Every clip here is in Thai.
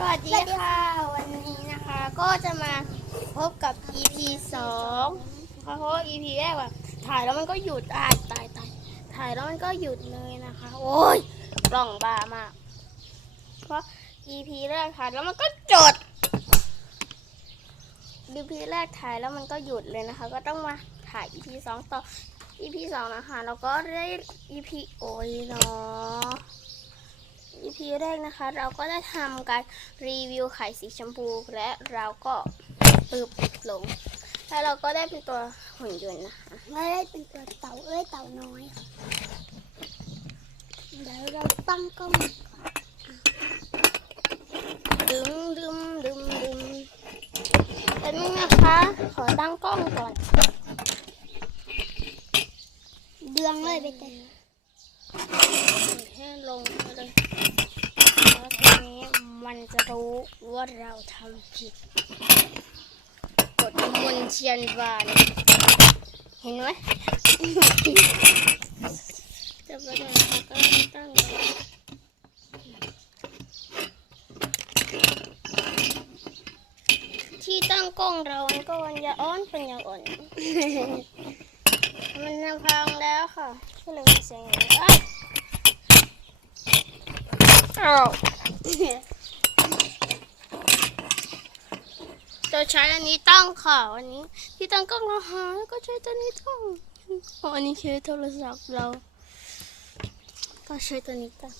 สวัสดีค่ะ วันนี้นะคะก็จะมาพบกับ EP สองเพราะว่า EP แรกแบบถ่ายแล้วมันก็หยุดตายตายตายถ่ายแล้วมันก็หยุดเลยนะคะ โอ้ยกล่องบามาก เพราะ EP แรกถ่ายแล้วมันก็จด EP แรกถ่ายแล้วมันก็หยุดเลยนะคะ ก็ต้องมาถ่าย EP สองต่อ EP สองนะคะ แล้วก็ได้ EP โอ้ยเนาะ EP แรกนะคะ เราก็ได้ทำการรีวิวไข่สีชมพู และเราก็ปึบลง แล้วเราก็ได้เป็นตัวหุ่นยนต์นะคะไม่ได้เป็นตัวเต่าเอ้ยเต่าน้อยค่ะเดี๋ยวเราตั้งกล้องดึมดึมดึมดึมแล้วนี่นะคะ ขอตั้งกล้องก่อน เดืองเลยไปเต็มให้ลงไปเลย แล้วทีนี้มันจะรู้ว่าเราทำผิด กดมนต์เทียนบาน เห็นไหมจะไปไหนนะคะก็ตั้งก่อนที่ตั้งกล้องเรามันก็วันยาอ้อนเป็นยาอ่อน มันจะพังแล้วค่ะก็เลยมีเสียงอย่างนี้ จะใช้อันนี้ตั้งค่ะวันนี้ ที่ตั้งกล้องเราหาแล้วก็ใช้ตัวนี้ตั้งอันนี้คือโทรศัพท์เรา ก็ใช้ตัวนี้ตั้ง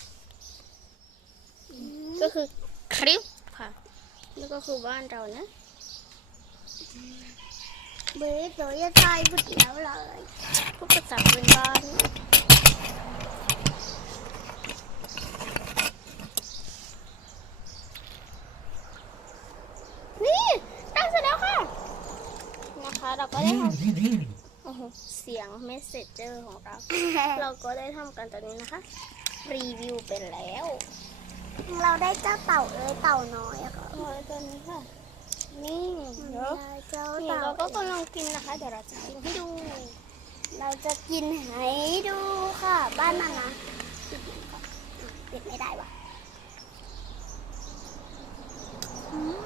ก็คือคลิปค่ะแล้วก็คือบ้านเรานะเบสเดี๋ยวจะตายพูดเดียวเลยพูดภาษาพื้นบ้านตั้งเสร็จแล้วค่ะ นะคะ เราก็ได้ทำโอ้โหเสียงเมสเซจเจอร์ของเรา เราก็ได้ทำกันตอนนี้นะคะ รีวิวไปแล้ว เราได้เจ้าเต่าเอ้ยเต่าน้อยอะค่ะโอ้ยตัวนี้ค่ะ นี่เดี๋ยวได้เจ้านี่เต่าเราก็กำลังกินนะคะ เดี๋ยวเราจะกินให้ดู เราจะกินให้ดูค่ะ บ้านมันนะปิดมันก่อนอะปิดไม่ได้ว่ะอืม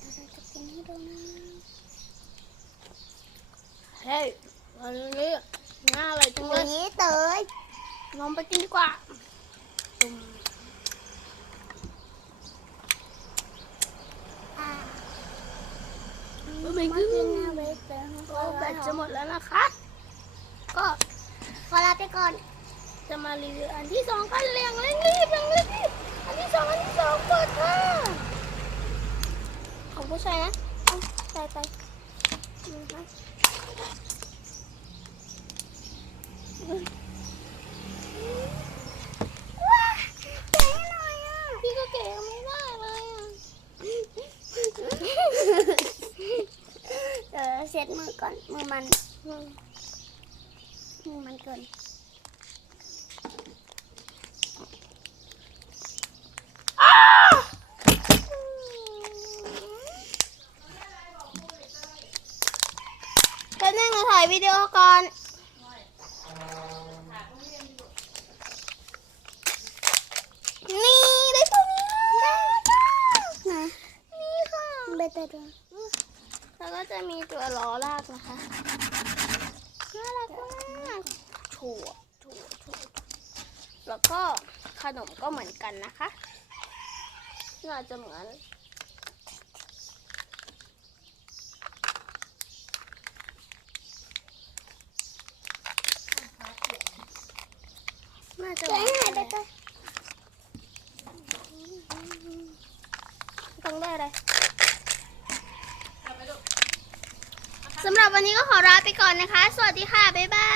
เราจะกินให้ดูนะ เฮ้ย มาเรื่อยๆน่าอร่อยจังเลยนี่เตยลองไปกินดีกว่าตุ่มอ่าเออไม่มาขึ้กินนนะเบสเตยโอ้แบตจะหมดแล้วนะคะ ก็ขอลาไปก่อน จะมารีวิวอันที่สองกันเรียงเร่งรีบเร่งรีบอันที่สองอันที่สองเปิดค่ะของผู้ชายนะเอาใส่ไปอืมนะ พี่ก็เก๋ไม่ได้เลยอะเออเช็ดมือก่อนมือมันอืมมือมันเกินแป๊บนึงเราถ่ายวิดีโอก่อนได้ตัวนี้แล้ว นะ นี่ค่ะ เบเตอร์ แล้วก็จะมีตัวล้อลากนะคะน่ารักมากถั่วถั่วถั่วแล้วก็ขนมก็เหมือนกันนะคะน่าจะเหมือนน่าจะเจ๊หายไปเตเตยต้องได้อะไร สำหรับวันนี้ก็ขอลาไปก่อนนะคะ สวัสดีค่ะ บ๊ายบา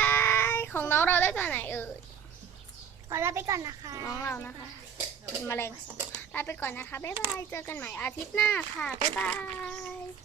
ย ของน้องเราได้ตัวไหนเอ่ย ขอลาไปก่อนนะคะ น้องเรานะคะเป็นแมลงสาบลาไปก่อนนะคะ บ๊ายบาย เจอกันใหม่อาทิตย์หน้าค่ะ บ๊ายบาย